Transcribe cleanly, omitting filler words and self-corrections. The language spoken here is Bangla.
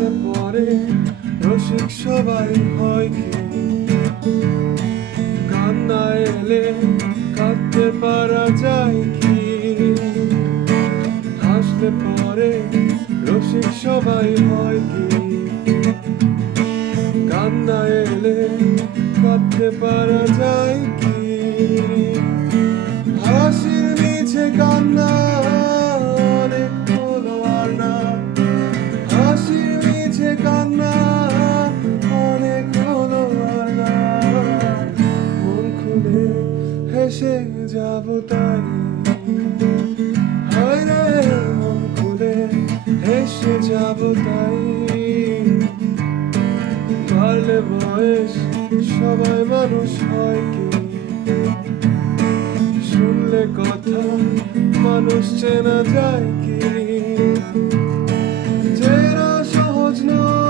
হাসলে পরে রসিক সবাই হয় কি, কান্না এলে কাঁদতে পারা যায় কি, হাসলে পরে রসিক সবাই হয় কি, কান্না এলে কাঁদতে পারা যায় কি। হাসির নিচে কান্না অনেক হলো আর না, হাসির নিচে কান্না অনেক হলো আর না, মন খুলে হেসে যাব তাই, হায় রে মন খুলে হেসে যাব তাই। বাড়লে বয়স সবাই মানুষ হয় কি, শুনলে কথা মানুষ চেনা যায় কি, চেনা সহজ নয়।